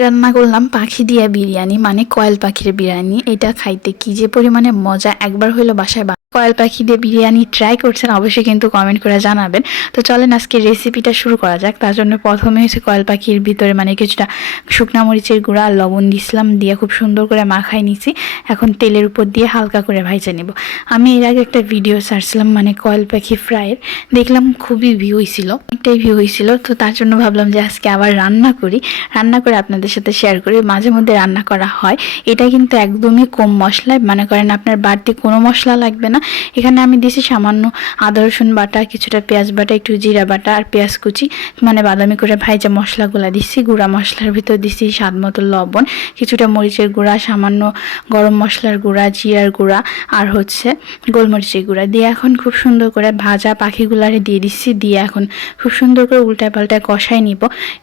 রান্না করলাম পাখি দিয়া বিরিয়ানি, মানে কয়েল পাখির বিরিয়ানি। এটা খাইতে কি যে পরিমাণে মজা, একবার হইলো বাসায় কয়েল পাখি দিয়ে বিরিয়ানি ট্রাই করছেন অবশ্যই কিন্তু কমেন্ট করে জানাবেন। তো চলেন আজকে রেসিপিটা শুরু করা যাক। তার জন্য প্রথমে হচ্ছে কয়েল পাখির ভিতরে মানে কিছুটা শুকনা মরিচের গুঁড়া আর লবণ দিছিলাম, দিয়ে খুব সুন্দর করে মাখাই নিছি। এখন তেলের উপর দিয়ে হালকা করে ভাইজা নেব। আমি এর আগে একটা ভিডিও ছাড়ছিলাম মানে কয়েল পাখি ফ্রাইয়ের, দেখলাম খুবই ভিউ হয়েছিল, অনেকটাই ভিউ হয়েছিল। তো তার জন্য ভাবলাম যে আজকে আবার রান্না করে আপনাদের সাথে শেয়ার করি। মাঝে মধ্যে রান্না করা হয়, এটা কিন্তু একদমই কম মশলায়, মনে করেন আপনার বাড়তি কোনো মশলা লাগবে না। এখানে আমি দিছি সামান্য আদা রসুন বাটা, কিছুটা পেঁয়াজ বাটা, একটু জিরা বাটা আর পেঁয়াজ কুচি, মানে বাদামি করে ভাইজা মশলাগুলো দিছি। গুঁড়া মশলার ভিতর দিছি স্বাদ মতো লবণ, কিছুটা মরিচের গুঁড়া, সামান্য গরম মশলার গুঁড়া, জিরার গুঁড়া আর হচ্ছে গোলমরিচের গুঁড়া দিয়ে এখন খুব সুন্দর করে ভাজা পাখিগুলারে দিয়ে দিচ্ছি। দিয়ে এখন খুব সুন্দর করে উল্টায় পাল্টায় কষাই নিব।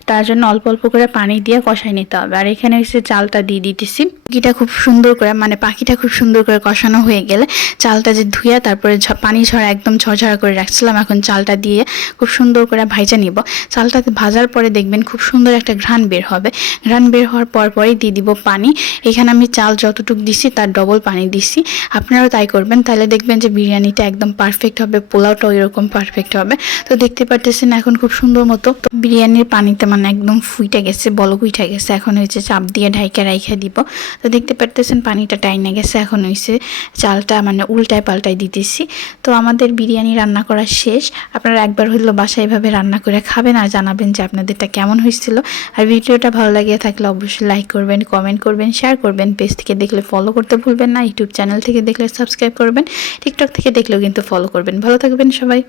তার জন্য অল্প অল্প করে পানি দিয়ে কষাই নিতে হবে। আর এখানে হচ্ছে চালটা দিয়ে দিতেছি। পাখিটা খুব সুন্দর করে মানে পাখিটা খুব সুন্দর করে কষানো হয়ে গেলে চালটা যে ধুয়ে তারপরে পানি ঝরা একদম ঝরঝরা করে রাখছিলাম, এখন চালটা দিয়ে খুব সুন্দর করে ভাজা নিব। চালটাতে ভাজার পরে দেখবেন খুব সুন্দর একটা ঘ্রাণ বের হবে। ঘ্রাণ বের হওয়ার পরই দিয়ে দিব পানি। এখানে আমি চাল যতটুকু দিছি তার ডবল পানি দিছি। আপনারাও তাই করবেন, তাহলে দেখবেন যে বিরিয়ানিটা একদম পারফেক্ট হবে, পোলাওটাও এরকম পারফেক্ট হবে। তো দেখতে পারতেছেন এখন খুব সুন্দর মতো বিরিয়ানির পানিতে মানে একদম ফুইটা গেছে, বলক উঠে গেছে। এখন হয়েছে চাপ দিয়ে ঢাইকা রাইখা দিব। তো দেখতে পারতেছেন পানিটা টাইনে গেছে। এখন হয়েছে চালটা মানে উল্টায় পাল্টায় দিতেছি। তো আমাদের বিরিয়ানি রান্না করা শেষ। আপনারা একবার হইলো বাসায় এভাবে রান্না করে খাবেন আর জানাবেন যে আপনাদেরটা কেমন হয়েছিল। আর ভিডিওটা ভালো লাগিয়ে থাকলে অবশ্যই লাইক করবেন, কমেন্ট করবেন, শেয়ার করবেন। পেজ থেকে দেখলে ফলো করতে ভুলবেন না, ইউটিউব চ্যানেল থেকে দেখলে সাবস্ক্রাইব করবেন, টিকটক থেকে দেখলেও কিন্তু ফলো করবেন। ভালো থাকবেন সবাই।